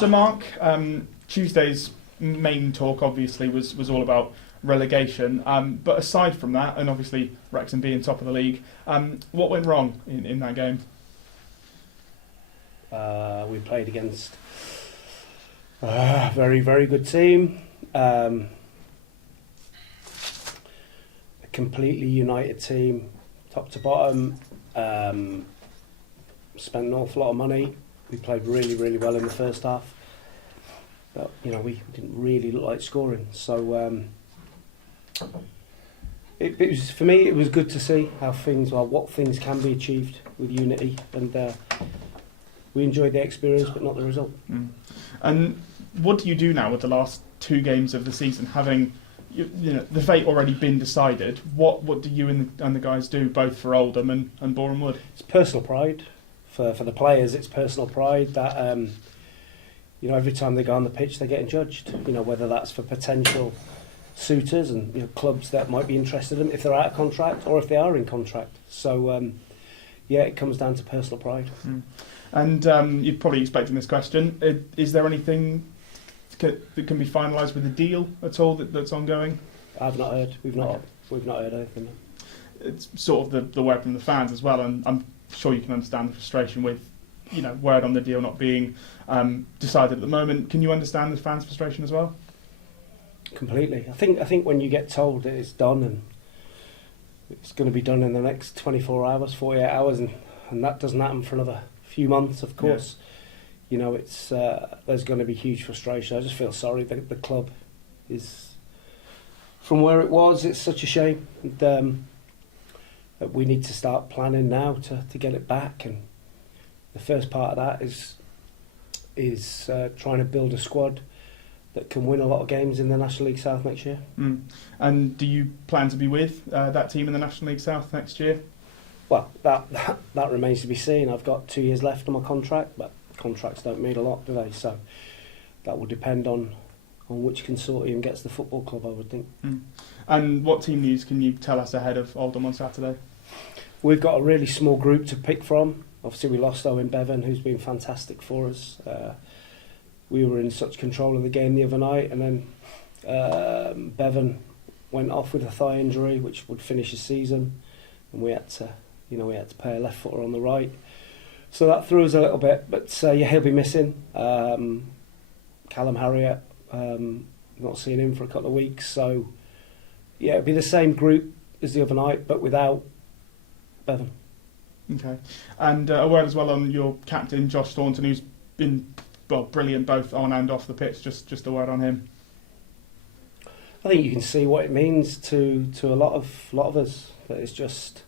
So Mark, Tuesday's main talk obviously was all about relegation, but aside from that, and obviously Wrexham being top of the league, what went wrong in that game? We played against a very, very good team. A completely united team, top to bottom. Spent an awful lot of money. We played really, really well in the first half. But, we didn't really look like scoring. So it was, for me, it was good to see what things can be achieved with unity. And we enjoyed the experience, but not the result. And what do you do now with the last 2 games of the season, having the fate already been decided? What do you and the guys do, both for Oldham and Boreham Wood? It's personal pride. For the players, it's personal pride that every time they go on the pitch, they're getting judged. Whether that's for potential suitors and clubs that might be interested in them if they're out of contract or if they are in contract. So it comes down to personal pride. And you're probably expecting this question. Is there anything that can be finalised with a deal at all that's ongoing? I've not heard. We've not heard anything. It's sort of the word from the fans as well, and I'm sure you can understand the frustration with word on the deal not being decided at the moment. Can you understand the fans' frustration as well? Completely. I think when you get told that it's done and it's going to be done in the next 24 hours, 48 hours, and that doesn't happen for another few months, of course. Yeah. It's there's going to be huge frustration. I just feel sorry that the club is from where it was. It's such a shame. And, that we need to start planning now to get it back, and the first part of that is trying to build a squad that can win a lot of games in the National League South next year. And do you plan to be with that team in the National League South next year? Well, that remains to be seen. I've got 2 years left on my contract, but contracts don't mean a lot, do they? So that will depend on which consortium gets the football club, I would think. And what team news can you tell us ahead of Oldham on Saturday? We've got a really small group to pick from. Obviously, we lost Owen Bevan, who's been fantastic for us. We were in such control of the game the other night, and then Bevan went off with a thigh injury, which would finish his season, and we had to play a left footer on the right. So that threw us a little bit, but he'll be missing. Callum Harriott, not seeing him for a couple of weeks, so it'll be the same group as the other night, but without Bevan. Okay. And a word as well on your captain, Josh Thornton, who's been brilliant both on and off the pitch. Just a word on him. I think you can see what it means to a lot of us. That it's just,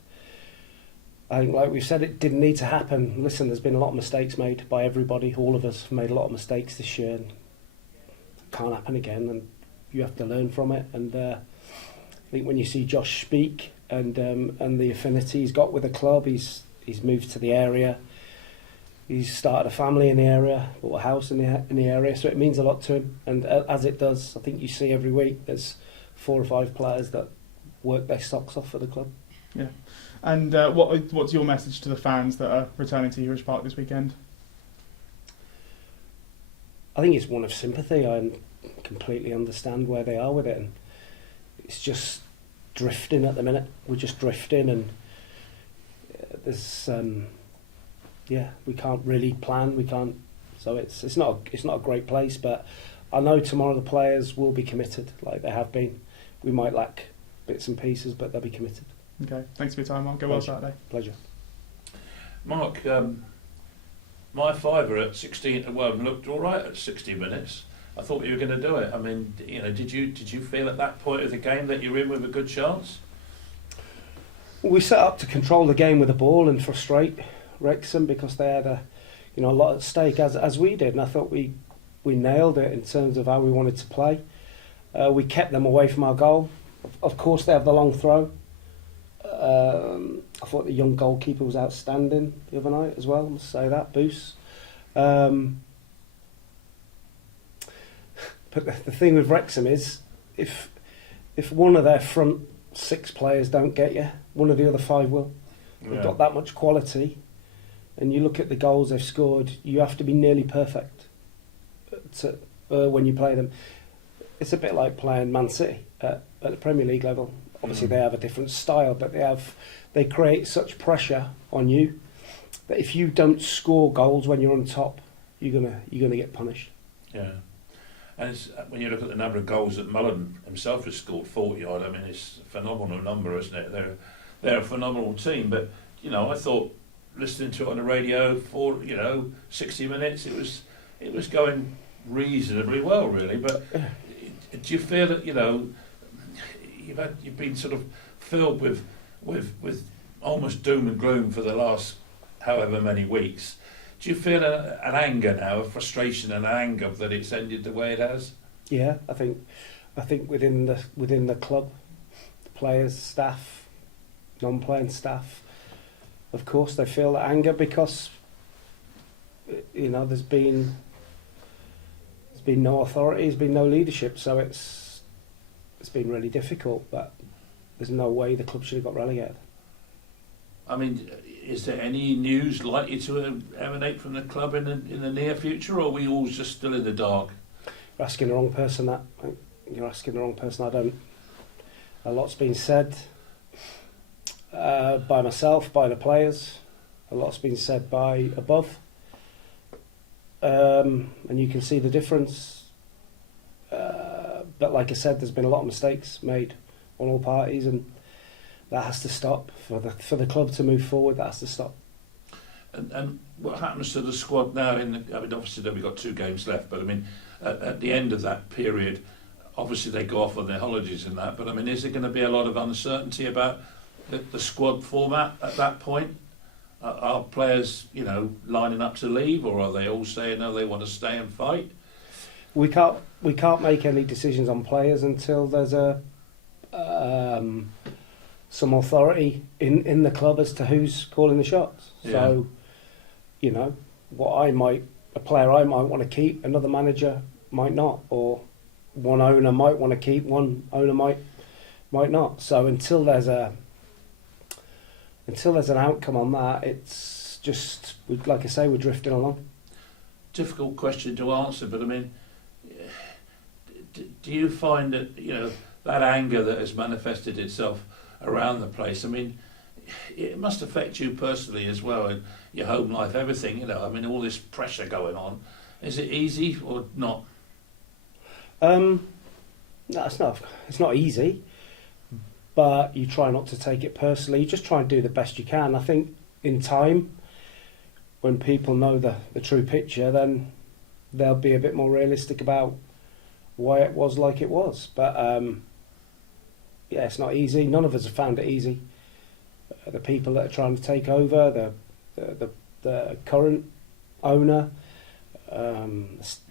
I think, like we've said, it didn't need to happen. Listen, there's been a lot of mistakes made by everybody. All of us have made a lot of mistakes this year. And it can't happen again, and you have to learn from it. And I think when you see Josh speak and the affinity he's got with the club, he's moved to the area. He's started a family in the area, bought a house in the area, so it means a lot to him. And as it does, I think you see every week there's 4 or 5 players that work their socks off for the club. Yeah. And what's your message to the fans that are returning to Irish Park this weekend? I think it's one of sympathy. I completely understand where they are with it, and it's just drifting at the minute. We're just drifting, and there's we can't really plan. We can't. So it's not a great place, but I know tomorrow the players will be committed, like they have been. We might lack bits and pieces, but they'll be committed. Okay, thanks for your time, Mark. Go well Saturday. Pleasure. Mark, my fiver at 16 looked all right at 60 minutes. I thought you were going to do it. I mean, did you feel at that point of the game that you were in with a good chance? We set up to control the game with the ball and frustrate Wrexham because they had a lot at stake as we did, and I thought we nailed it in terms of how we wanted to play. We kept them away from our goal. Of course, they have the long throw. I thought the young goalkeeper was outstanding the other night as well. I must say that, Boos. But the thing with Wrexham is, if one of their front 6 players don't get you, one of the other 5 will. They've got that much quality, and you look at the goals they've scored. You have to be nearly perfect when you play them. It's a bit like playing Man City at the Premier League level. Obviously, they have a different style, but they create such pressure on you that if you don't score goals when you're on top, you're gonna get punished. Yeah. And it's, when you look at the number of goals that Mullen himself has scored, 40 odd, I mean, it's a phenomenal number, isn't it? They're a phenomenal team, but I thought listening to it on the radio for 60 minutes, it was going reasonably well, really. But do you feel that you've been sort of filled with almost doom and gloom for the last however many weeks? Do you feel an anger now, a frustration and anger that it's ended the way it has? Yeah, I think within the club, the players, staff, non-playing staff, of course they feel that anger because there's been no authority, there's been no leadership, so it's been really difficult. But there's no way the club should have got relegated. I mean, is there any news likely to emanate from the club in the near future, or are we all just still in the dark? You're asking the wrong person that. You're asking the wrong person. I don't. A lot's been said by myself, by the players. A lot's been said by above. And you can see the difference. But like I said, there's been a lot of mistakes made on all parties, and that has to stop for the club to move forward. That has to stop. And what happens to the squad now? Obviously we've got 2 games left, but I mean, at the end of that period, obviously they go off on their holidays and that. But I mean, is there going to be a lot of uncertainty about the squad format at that point? Are players, lining up to leave, or are they all saying no, they want to stay and fight? We can't make any decisions on players until there's some authority in the club as to who's calling the shots. Yeah. So, a player I might want to keep, another manager might not, or one owner might want to keep, one owner might not. So until there's an outcome on that, it's just, like I say, we're drifting along. Difficult question to answer, but I mean, do you find that that anger that has manifested itself around the place, I mean, it must affect you personally as well, in your home life, everything, all this pressure going on. Is it easy or not? No, it's not easy, but you try not to take it personally. You just try and do the best you can. I think in time, when people know the true picture, then they'll be a bit more realistic about why it was like it was. But yeah, it's not easy. None of us have found it easy. The people that are trying to take over, the current owner,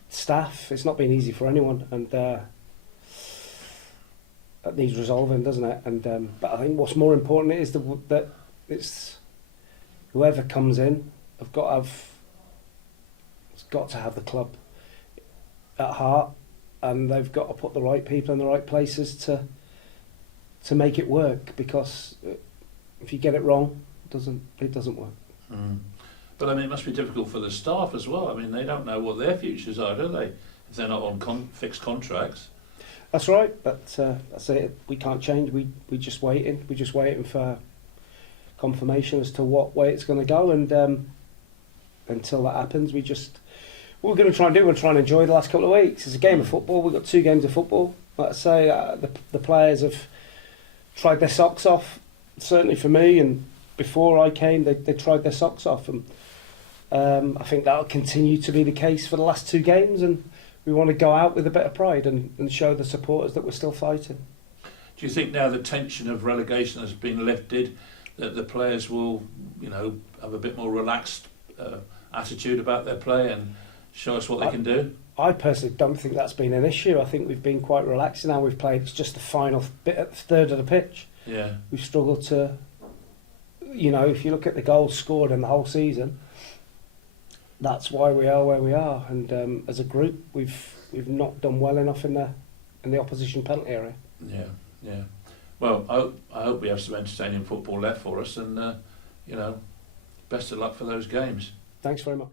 staff, it's not been easy for anyone, and that needs resolving, doesn't it? And but I think what's more important is that it's whoever comes in, it's got to have the club at heart, and they've got to put the right people in the right places to make it work, because if you get it wrong, it doesn't work. Mm. But I mean, it must be difficult for the staff as well. I mean, they don't know what their futures are, do they? If they're not on fixed contracts. That's right, but that's it. We can't change. We're just waiting. We're just waiting for confirmation as to what way it's going to go, and until that happens, what we're going to try and do, we're trying to enjoy the last couple of weeks. It's a game of football. We've got 2 games of football. Like I say, the players have tried their socks off. Certainly for me, and before I came, they tried their socks off, and I think that'll continue to be the case for the last 2 games, and we want to go out with a bit of pride and show the supporters that we're still fighting. Do you think now the tension of relegation has been lifted, that the players will, have a bit more relaxed attitude about their play and show us what they can do? I personally don't think that's been an issue. I think we've been quite relaxed now. We've played just the final bit at the third of the pitch. Yeah, we've struggled to, if you look at the goals scored in the whole season, that's why we are where we are. And as a group, we've not done well enough in the opposition penalty area. Yeah. Well, I hope we have some entertaining football left for us, and best of luck for those games. Thanks very much.